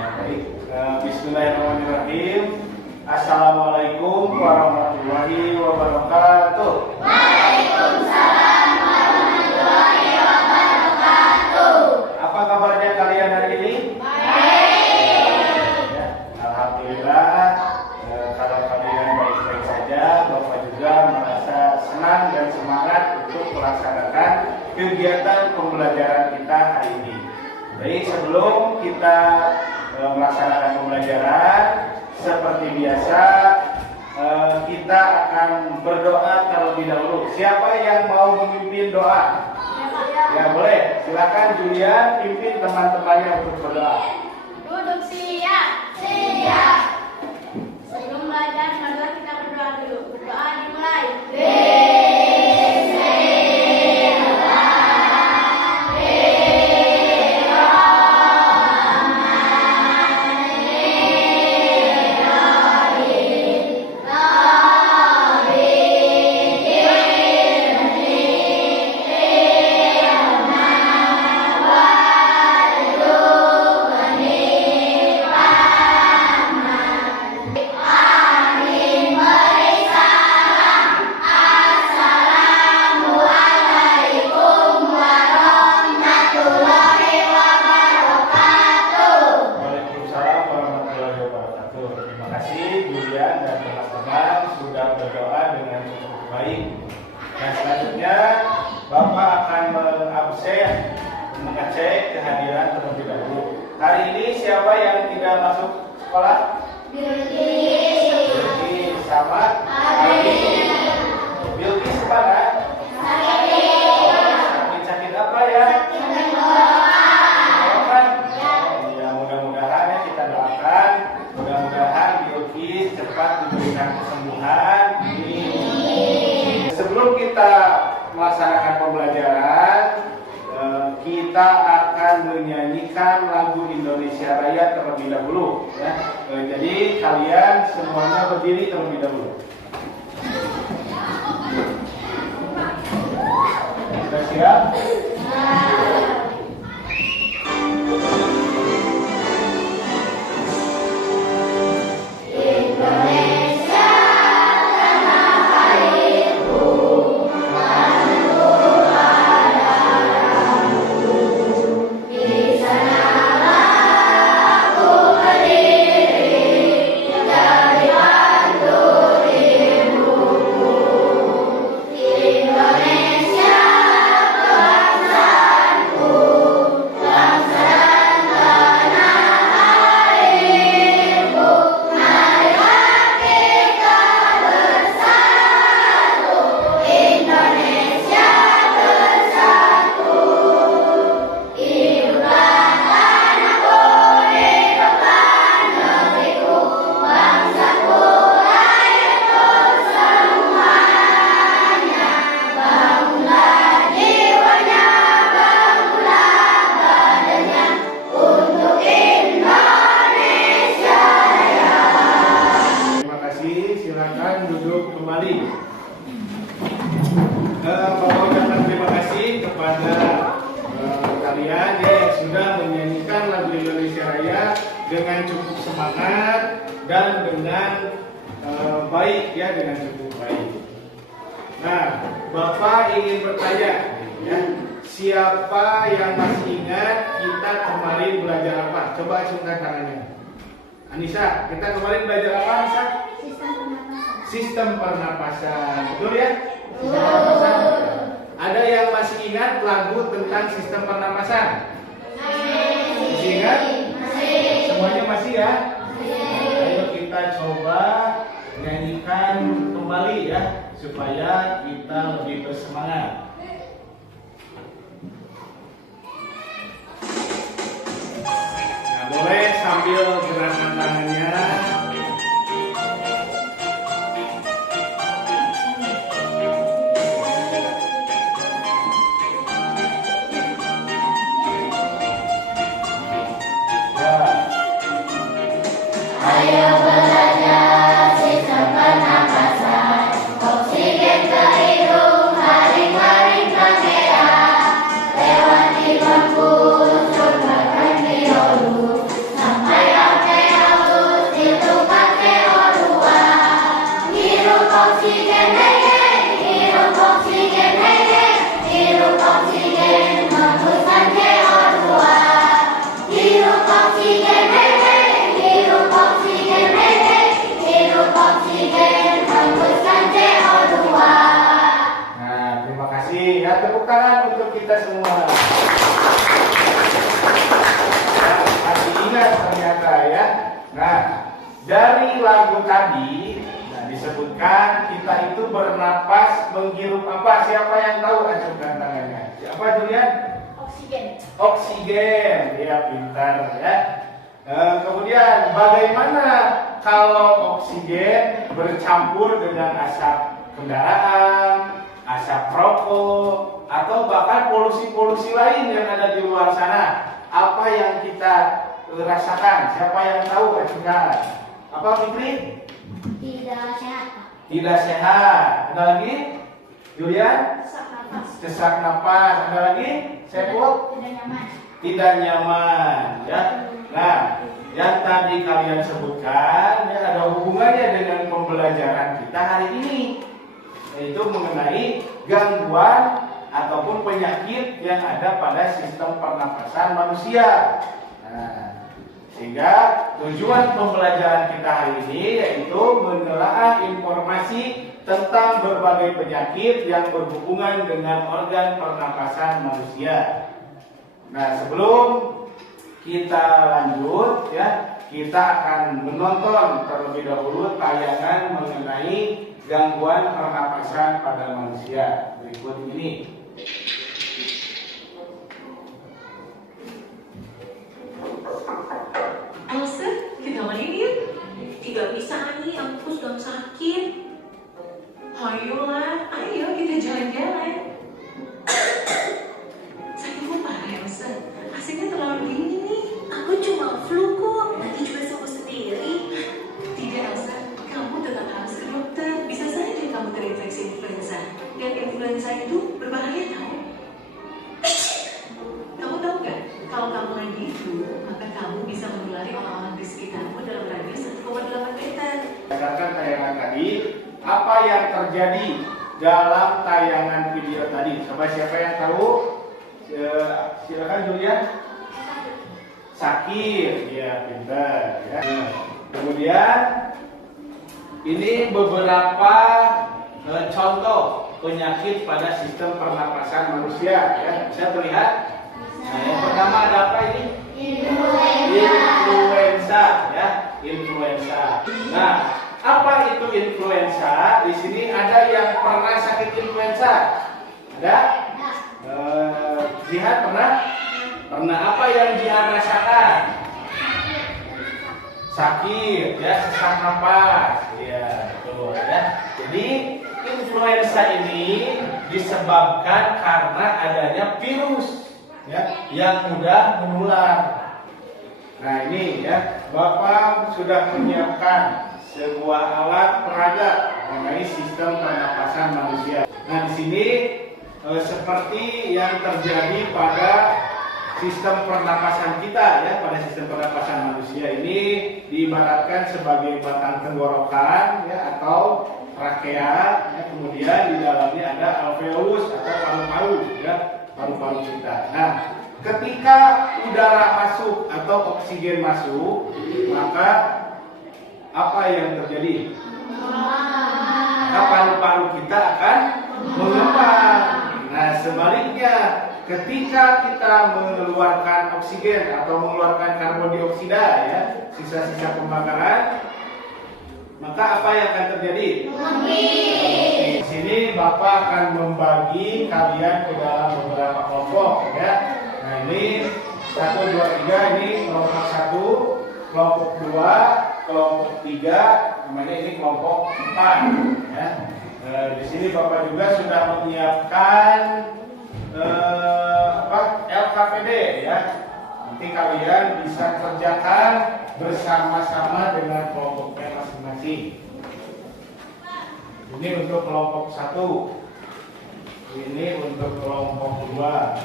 Baik, Bismillahirrahmanirrahim. Assalamualaikum warahmatullahi wabarakatuh. Waalaikumsalam warahmatullahi wabarakatuh. Apa kabarnya kalian hari ini? Baik. Ya, alhamdulillah. Kalau kalian baik-baik saja, Bapak juga merasa senang dan semangat untuk melaksanakan kegiatan pembelajaran kita hari ini. Baik, sebelum kita melaksanakan pembelajaran, seperti biasa kita akan berdoa terlebih dahulu. Siapa yang mau memimpin doa? Ya boleh, silakan Julian pimpin teman-temannya untuk berdoa. Duduk siap. Siap. Sebelum belajar, marilah kita berdoa dulu. Berdoa dimulai. Waalaikumsalam warahmatullahi wabarakatuh. Terima kasih Julian dan teman-teman sudah berdoa dengan cukup baik. Dan selanjutnya Bapak akan mengecek kehadiran terlebih dahulu. Hari ini siapa yang tidak masuk sekolah? Bilqis sama Bilqis mana? Sakit apa ya? Ya, mudah-mudahan ya kita doakan, mudah-mudahan Bilqis cepat diberikan kesembuhan. Sebelum kita melaksanakan pembelajaran, kita akan menyanyikan lagu Indonesia Raya terlebih dahulu. Ya. Jadi kalian semuanya berdiri terlebih dahulu. Sudah siap? Silakan duduk kembali. Bapak ucapkan terima kasih kepada kalian yang sudah menyanyikan lagu Indonesia Raya dengan cukup semangat dan dengan baik ya, dengan cukup baik. Nah, Bapak ingin bertanya, ya, siapa yang masih ingat kita kemarin belajar apa? Coba acungkan tangannya. Anissa, kita kemarin belajar apa, Anissa? Sistem pernapasan, betul ya? Sistem pernapasan. Ada yang masih ingat lagu tentang sistem pernapasan? Masih ingat? Semuanya masih ya? Ayo kita coba nyanyikan kembali ya, supaya kita lebih bersemangat. Nah, boleh sambil gerakan tangannya. Ayo belajar sistem pernapasan, oksigen ke hidung, haring-haring kamera, lewati bangku, coba kan di dulu, sampai tangan untuk kita semua. Nah, masih ingat ternyata ya. Nah, dari lagu tadi, disebutkan kita itu bernapas menghirup apa? Siapa yang tahu? Acungkan tangannya. Siapa Julian? Oksigen. Oksigen. Ya, pintar ya. Kemudian bagaimana kalau oksigen bercampur dengan asap kendaraan, asap rokok, atau bahkan polusi-polusi lain yang ada di luar sana? Apa yang kita rasakan? Siapa yang tahu? Acungkan. Apa Fitri? Tidak sehat, Pak. Tidak sehat. Ada lagi? Julian? Sesak nafas. Sesak napas. Ada lagi? Sepul? Tidak nyaman. Tidak nyaman. Ya. Nah, yang tadi kalian sebutkan ya, ada hubungannya dengan pembelajaran kita hari ini, yaitu mengenai gangguan ataupun penyakit yang ada pada sistem pernapasan manusia. Nah, sehingga tujuan pembelajaran kita hari ini yaitu menelaah informasi tentang berbagai penyakit yang berhubungan dengan organ pernapasan manusia. Nah, sebelum kita lanjut ya, kita akan menonton terlebih dahulu tayangan mengenai gangguan pernapasan pada manusia berikut ini. Elsa, kita main yuk. Tidak bisa nih, aku sedang sakit. Ayolah, ayo kita jalan-jalan. Sakitmu parah Elsa, AC-nya terlalu dingin nih. Aku cuma flu kok, nanti juga sembuh sendiri. Tidak Elsa, kamu tetap harus ke dokter. Bisa saja kamu terinfeksi influenza. Dan influenza itu berbahaya tau. Kamu tahu gak, kalau kamu lagi flu, maka kamu bisa menulari orang-orang di sekitarmu dalam radius 1,8 meter. Berdasarkan tayangan tadi, apa yang terjadi dalam tayangan video tadi? Coba siapa yang tahu? Silakan Julian. Sakit, ya pintar. Ya. Kemudian ini beberapa contoh penyakit pada sistem pernapasan manusia. Ya. Bisa terlihat? Nah, yang pertama ada apa ini? Influenza, ya, influenza. Nah, apa itu influenza? Di sini ada yang pernah sakit influenza? Ada? Jihad pernah? Pernah. Apa yang Jihad rasakan? Sakit, ya, sesak napas, ya, betul, ya. Jadi influenza ini disebabkan karena adanya virus, ya, yang mudah menular. Nah ini ya, Bapak sudah menyiapkan sebuah alat peraga mengenai sistem pernapasan manusia. Nah di sini seperti yang terjadi pada sistem pernapasan kita ya, pada sistem pernapasan manusia ini diibaratkan sebagai batang tenggorokan ya, atau trakea, ya, kemudian di dalamnya ada alveolus atau paru-paru ya, paru-paru kita. Nah, ketika udara masuk atau oksigen masuk, maka apa yang terjadi? Maka paru-paru kita akan mengembang. Nah, sebaliknya ketika kita mengeluarkan oksigen atau mengeluarkan karbon dioksida ya, sisa-sisa pembakaran, maka apa yang akan terjadi? Di sini Bapak akan membagi kalian ke dalam beberapa kelompok ya. Nah ini 1, 2, 3, ini kelompok 1, kelompok 2, kelompok 3, namanya ini kelompok 4 ya. Di sini Bapak juga sudah menyiapkan LKPD ya. Nanti kalian bisa kerjakan bersama-sama dengan kelompoknya masing-masing. Ini untuk kelompok 1, ini untuk kelompok 2,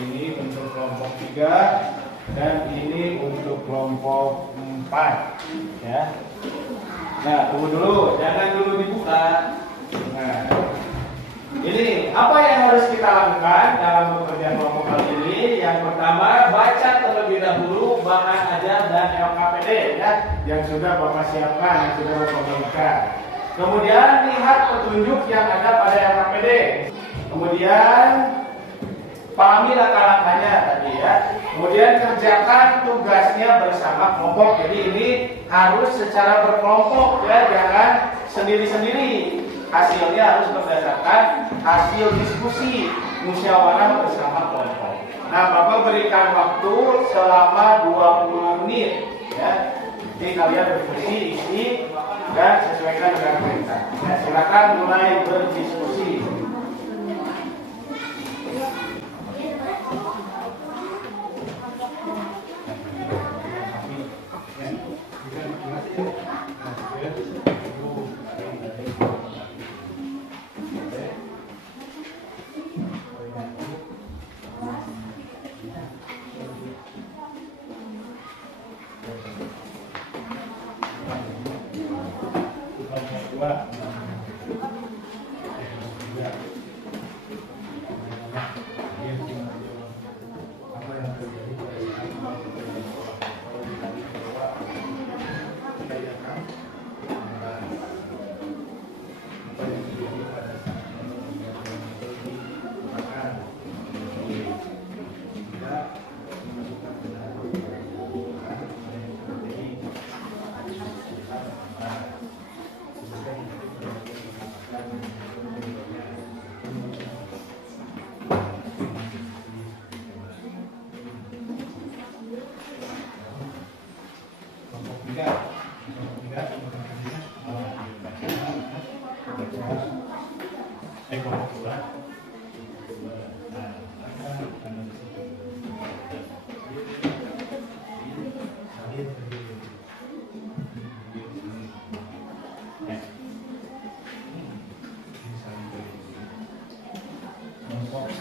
ini untuk kelompok 3, dan ini untuk kelompok 4 ya. Nah, tunggu dulu, jangan dulu dibuka. Nah, ini apa yang harus kita lakukan dalam pekerjaan kelompok kali ini? Yang pertama, baca terlebih dahulu bahan ajar dan LKPD ya, yang sudah Bapak siapkan, yang sudah Bapak berikan. Kemudian lihat petunjuk yang ada pada LKPD. Kemudian pahami langkah-langkahnya tadi ya. Kemudian kerjakan tugasnya bersama kelompok. Jadi ini harus secara berkelompok ya, jangan sendiri-sendiri. Hasilnya harus berdasarkan hasil diskusi musyawarah bersama kelompok. Nah, Bapak berikan waktu selama 20 menit ya. Jadi kalian berdiskusi, isi dan sesuaikan dengan perintah. Ya, silakan mulai berdiskusi.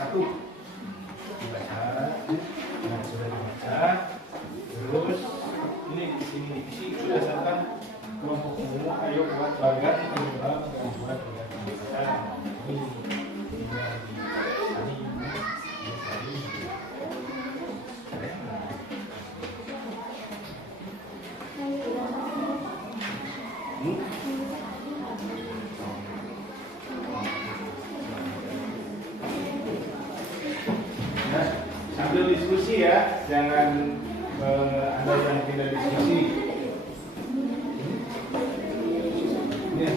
Satu dibaca, nah sudah dibaca, terus ini di sini isi berdasarkan kelompok umum. Ayo buat bagan, buat ini sambil diskusi ya, jangan ada yang tidak diskusi. Ini ya.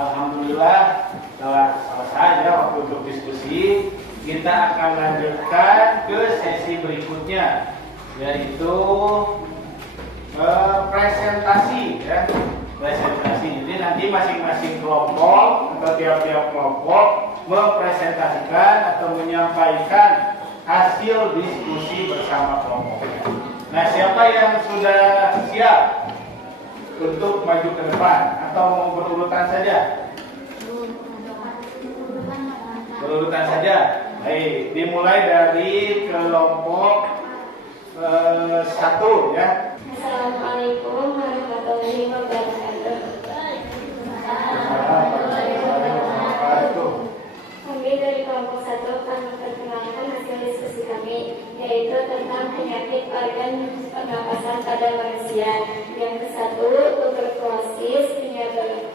Alhamdulillah telah selesai ya waktu untuk diskusi. Kita akan lanjutkan ke sesi berikutnya, yaitu presentasi ya. Presentasi. Jadi nanti masing-masing kelompok atau tiap-tiap kelompok mempresentasikan atau menyampaikan hasil diskusi bersama kelompoknya. Nah, siapa yang sudah siap untuk maju ke depan atau mau berurutan saja? Berurutan saja. Baik, dimulai dari kelompok 1 ya. Assalamualaikum warahmatullahi wabarakatuh. Kami dari kelompok 1 akan memperkenalkan hasil diskusi kami, yaitu tentang penyakit organ pernapasan pada manusia. Yang ke-1, tuberkulosis,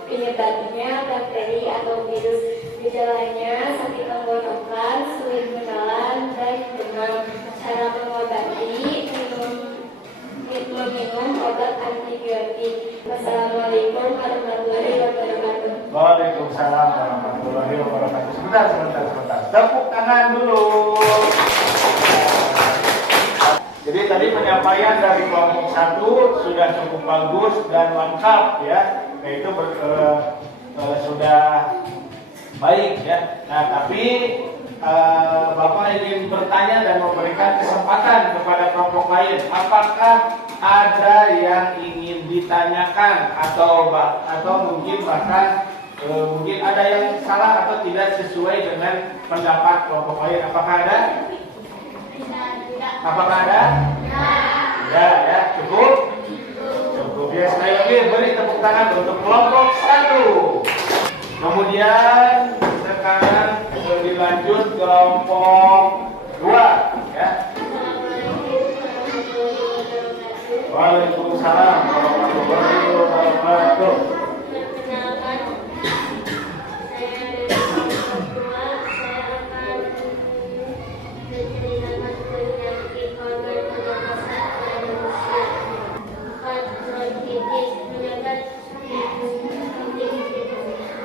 penyebabnya bakteri atau virus. Gejalanya sakit tenggorokan, sulit menelan, dan demam. Cara mengobati, meminum obat antibiotik. Wassalamualaikum warahmatullahi wabarakatuh. Waalaikumsalam warahmatullahi wabarakatuh. Sebentar. Tepuk tangan dulu. Jadi tadi penyampaian dari kelompok 1 sudah cukup bagus dan lengkap ya. Yaitu sudah baik ya. Nah, tapi Bapak ingin bertanya dan memberikan kesempatan kepada kelompok lain. Apakah ada yang ingin ditanyakan atau mungkin bahkan mungkin ada yang salah atau tidak sesuai dengan pendapat kelompok lain? Apakah ada? Apakah ada? Ya, cukup. Cukup ya. Sekali lagi beri tepuk tangan untuk kelompok 1. Kemudian sekarang dilanjut kelompok 2 ya. Waalaikumsalam warahmatullahi wabarakatuh. Perkenalkan, saya dari kelompok 2. Saya akan menceritakan penyakit organ pernapasan pada manusia. 4. Bronkitis, menyebabkan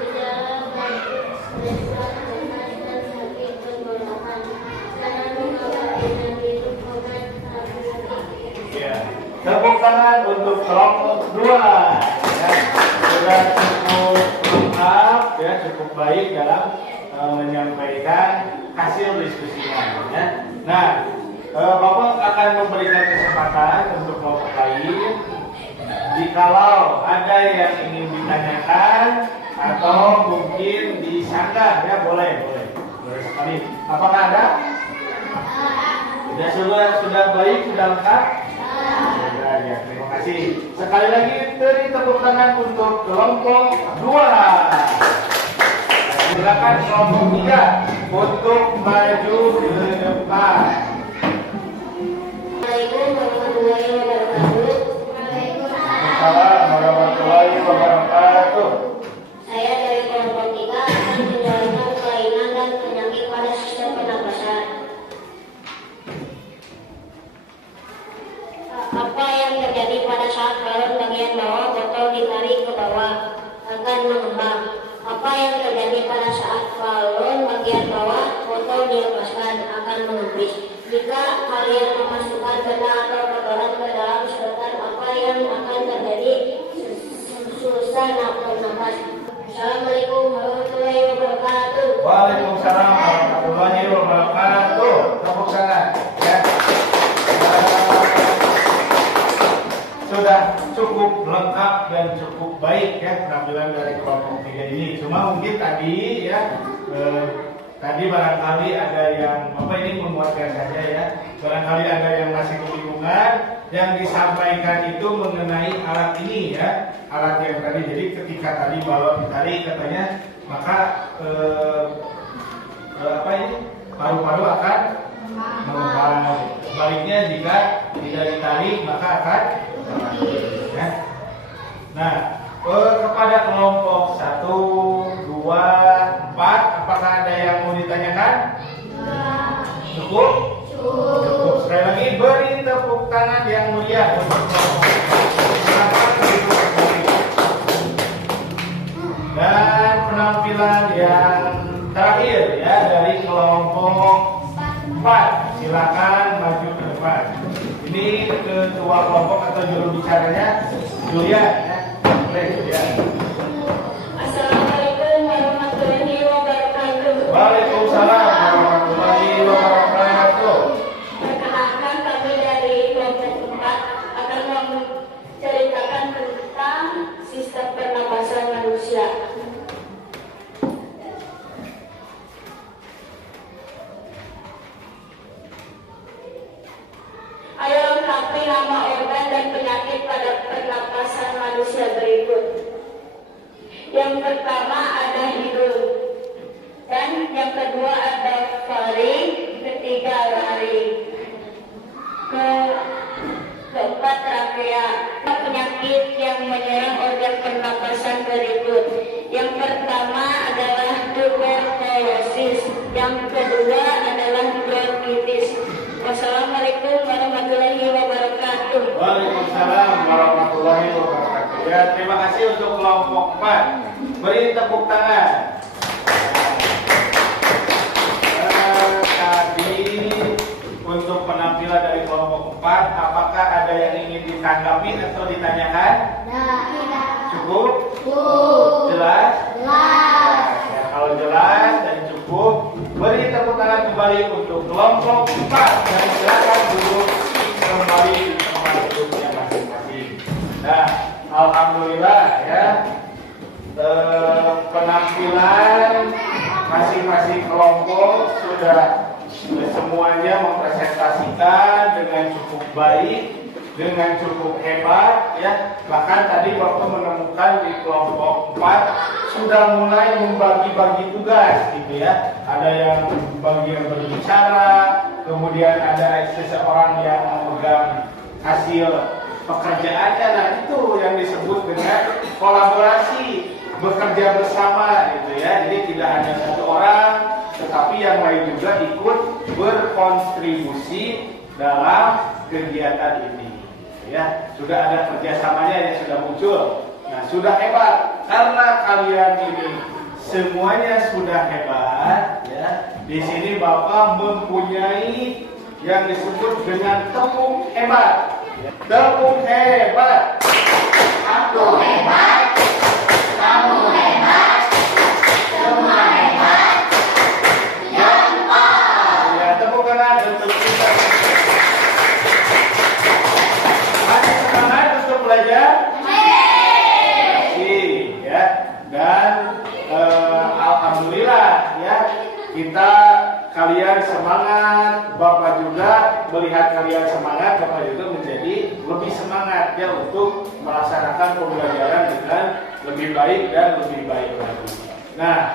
gejala batuk, sesak napas dan sakit tenggorokan. Cara mengobati dan minum obat antibiotik. Ya. Tepuk tangan untuk kelompok 2 ya. Sudah cukup lengkap ya, cukup baik dalam menyampaikan hasil diskusinya ya. Nah, Bapak akan memberikan kesempatan untuk kelompok lain. Jikalau ada yang ingin ditanyakan atau mungkin disanggah ya, boleh sekali. Apakah ada? Sudah baik, sudah lengkap? Ya, terima kasih. Sekali lagi beri tepuk tangan untuk kelompok 2. Silakan kelompok 3 untuk maju ke depan. Assalamualaikum warahmatullahi wabarakatuh. Assalamualaikum warahmatullahi wabarakatuh. Saya dari kelompok 3 akan menjelaskan kelainan dan penyakit pada sistem pernapasan. Apa yang terjadi pada saat balon bagian bawah botol ditarik ke bawah akan mengembang? Apa yang terjadi pada saat balon bagian bawah botol dilepaskan akan mengempis? Jika kalian memasukkan benda atau kotoran ke dalam sedotan, apa yang akan terjadi? Susah bernapas. Assalamualaikum warahmatullahi wabarakatuh. Waalaikumsalam warahmatullahi wabarakatuh. Tepuk tangan ya. Sudah cukup lengkap dan cukup baik ya penampilan dari kelompok 3 ini. Cuma mungkin tadi ya tadi barangkali ada yang ini menguatkan saja ya. Barangkali ada yang masih kebingungan. Yang disampaikan itu mengenai alat ini ya, alat yang tadi. Jadi ketika tadi balon ditarik katanya, maka paru-paru akan mengembang. Sebaliknya jika tidak ditarik maka akan ya. Nah, kepada kelompok 1, 2, 4, apakah ada yang mau ditanyakan? Cukup? Cukup. Sekali lagi beri tepuk tangan yang mulia untuk kelompok 1. Dan penampilan yang terakhir ya dari kelompok 4. Silakan maju ke depan. Ini ketua kelompok atau juru bicaranya Julia ya. Boleh Julia. Assalamualaikum warahmatullahi wabarakatuh. Waalaikumsalam warahmatullahi wabarakatuh. Perkenalkan, kami dari kelompok 4 akan menceritakan tentang sistem pernapasan manusia. Ayo lengkapi nama organ dan penyakit pada pernapasan manusia berikut. Yang pertama ada hidung, dan yang kedua ada faring, ketiga laring, keempat trakea. Penyakit yang menyerang organ pernapasan berikut. Yang pertama adalah tuberkulosis, yang kedua adalah bronkitis. Wassalamualaikum warahmatullahi wabarakatuh. Waalaikumsalam warahmatullahi wabarakatuh. Ya, terima kasih untuk kelompok 4. Beri tepuk tangan. Tadi untuk penampilan dari kelompok 4, apakah ada yang ingin ditanggapi atau ditanyakan? Cukup? Jelas? Ya, kalau jelas dan cukup, beri tepuk tangan penampilan masing-masing kelompok sudah semuanya mempresentasikan dengan cukup baik, dengan cukup hebat ya. Bahkan tadi Bapak menemukan di kelompok 4 sudah mulai membagi-bagi tugas gitu ya. Ada yang bagian berbicara, kemudian ada seseorang yang memegang hasil pekerjaannya. Nah, itu yang disebut dengan kolaborasi, bekerja bersama gitu ya. Jadi tidak hanya satu orang, tetapi yang lain juga ikut berkontribusi dalam kegiatan ini. Ya, sudah ada kerjasamanya yang sudah muncul. Nah, sudah hebat karena kalian ini semuanya sudah hebat. Ya, di sini Bapak mempunyai yang disebut dengan tepuk hebat. Ya, tepuk hebat. Aku hebat. Kamu hebat. Semua hebat. Yang ya, tepuk tangan untuk kita. Masih semangat untuk belajar? Masih, ya. Dan alhamdulillah ya, kalian semangat, Bapak juga melihat kalian semangat, Bapak juga menjadi lebih semangat ya untuk melaksanakan pembelajaran dengan lebih baik dan lebih baik lagi. Nah,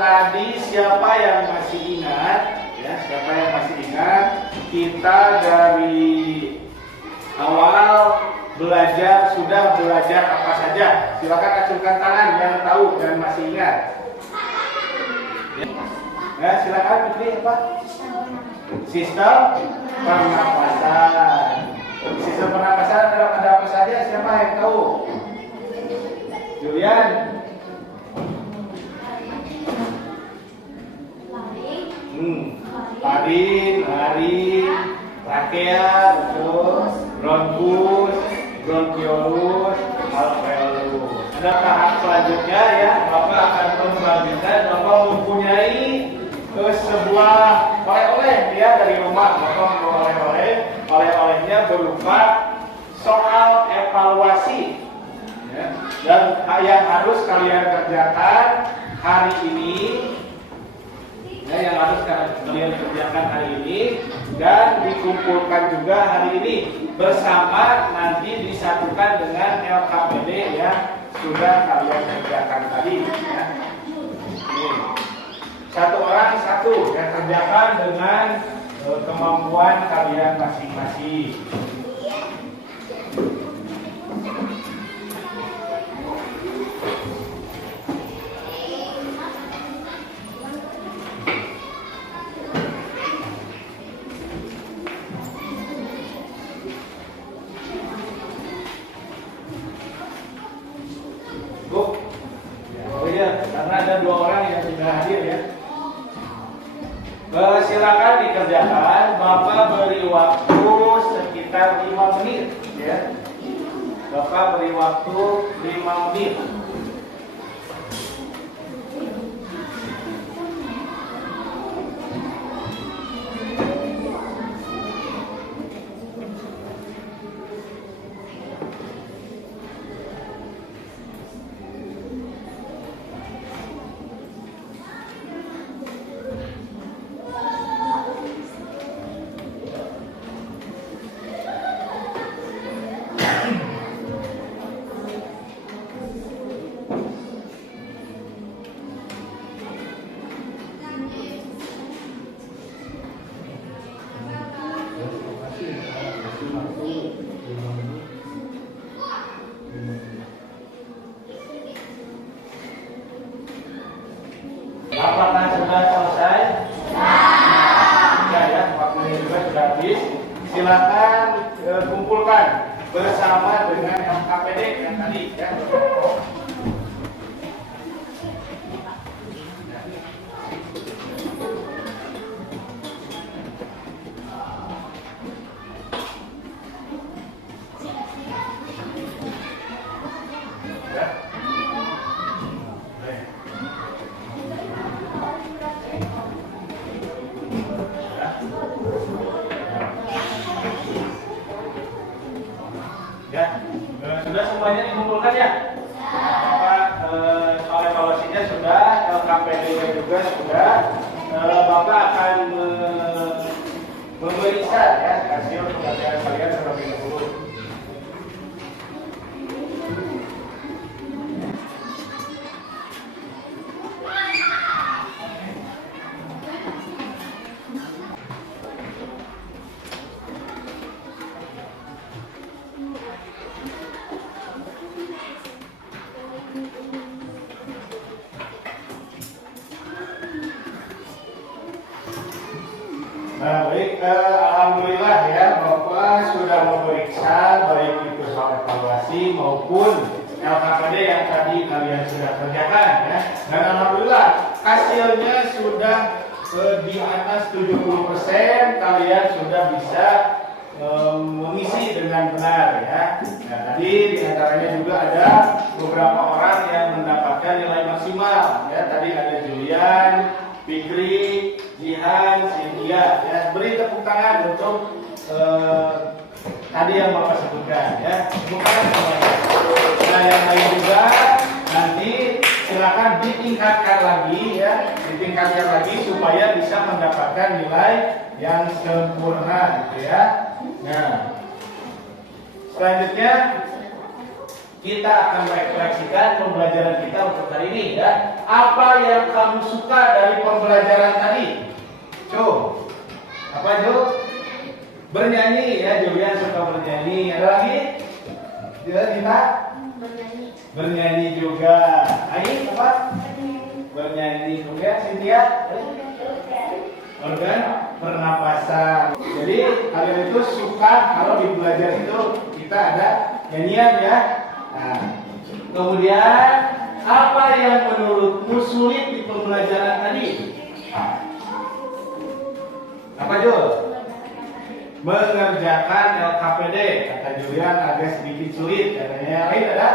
tadi siapa yang masih ingat? Ya, siapa yang masih ingat? Kita dari awal sudah belajar apa saja? Silakan acungkan tangan yang tahu dan masih ingat. Ya, silakan pilih apa? Sistem pernapasan. Sistem pernapasan ada apa saja? Siapa yang tahu? Julian. Parin, lari, rakea, terus bronkus, bronkiolus, alveolus. Ada tahap selanjutnya ya, Bapak akan membagikan, Bapak mempunyai sebuah oleh-oleh ya dari rumah. Bapak oleh-olehnya berupa soal evaluasi ya. Dan yang harus kalian kerjakan hari ini ya, yang harus kalian kerjakan hari ini dan dikumpulkan juga hari ini bersama nanti disatukan dengan LKPD yang sudah kalian kerjakan tadi ya. Ini. Satu orang satu yang kerjakan dengan kemampuan kalian masing-masing. Karena ada 2 orang yang sudah hadir ya. Silakan dikerjakan. Bapak beri waktu sekitar 5 menit ya. Bapak beri waktu 5 menit. Apakah sudah selesai? Sudah ya, waktunya juga sudah habis. Silakan kumpulkan bersama dengan LKPD yang tadi ya. Ya, sudah semuanya dikumpulkan ya? LKPD-nya juga sudah. Bapak akan memeriksa ya hasil pengajaran kalian terlebih dahulu. Nah, baik, alhamdulillah ya Bapak sudah memeriksa baik itu soal evaluasi maupun LKPD yang tadi kalian sudah kerjakan ya. Dan alhamdulillah hasilnya sudah di atas 70%, kalian sudah bisa mengisi dengan benar ya. Nah, tadi diantaranya juga ada beberapa orang yang mendapatkan nilai maksimal ya. Tadi ada Julian, Fikri, Jihan, Cynthia ya. Beri tepuk tangan untuk tadi yang Bapak sebutkan ya. Tepuk tangan semuanya. Nah, yang lain juga nanti silakan ditingkatkan lagi ya, ditingkatkan lagi supaya bisa mendapatkan nilai yang sempurna gitu ya. Nah, selanjutnya kita akan refleksikan pembelajaran kita untuk hari ini ya. Apa yang kamu suka dari pembelajaran tadi? Jo, apa Jo? Bernyanyi ya, Julian suka bernyanyi. Ada lagi? Kita? Bernyanyi juga. Ayo apa? Bernyanyi juga. Cynthia? Organ pernapasan. Jadi kalian itu suka kalau di belajar itu kita ada nyanyian ya. Nah, kemudian apa yang menurutmu sulit di pembelajaran tadi? Apa Jul? Mengerjakan LKPD. Kata Julian agak sedikit sulit. Katanya yang lain ada?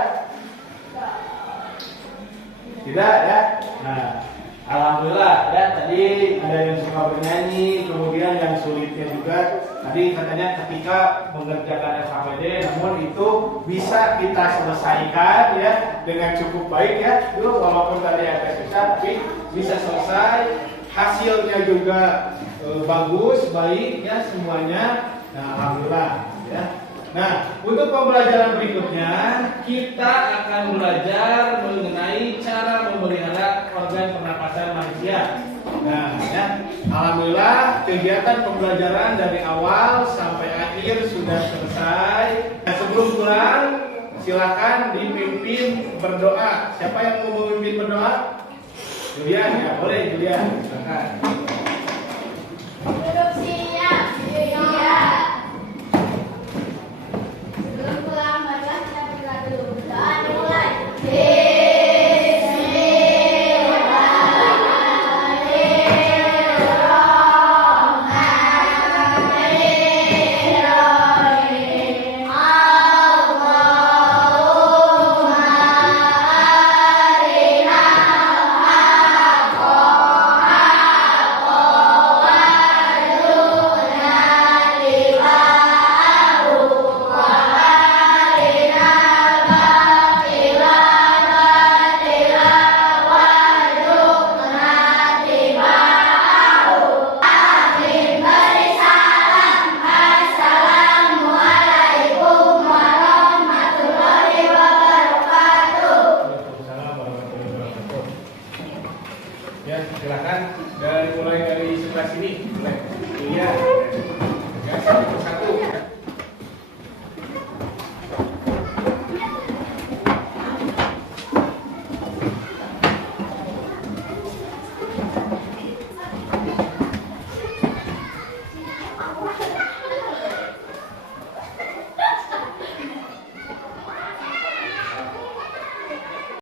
Tidak ya? Nah, alhamdulillah ya, tadi ada yang suka bernyanyi, kemudian yang sulitnya juga tadi katanya ketika mengerjakan LKPD, namun itu bisa kita selesaikan ya dengan cukup baik ya. Dulu walaupun tadi agak susah tapi bisa selesai, hasilnya juga bagus, baik ya semuanya. Nah, alhamdulillah ya. Nah, untuk pembelajaran berikutnya kita akan belajar mengenai cara memelihara organ pernapasan manusia. Nah, ya, alhamdulillah kegiatan pembelajaran dari awal sampai akhir sudah selesai. Nah, sebelum pulang, silakan dipimpin berdoa. Siapa yang mau memimpin berdoa? Julian, ya boleh Julian. Silakan. Duduk sih.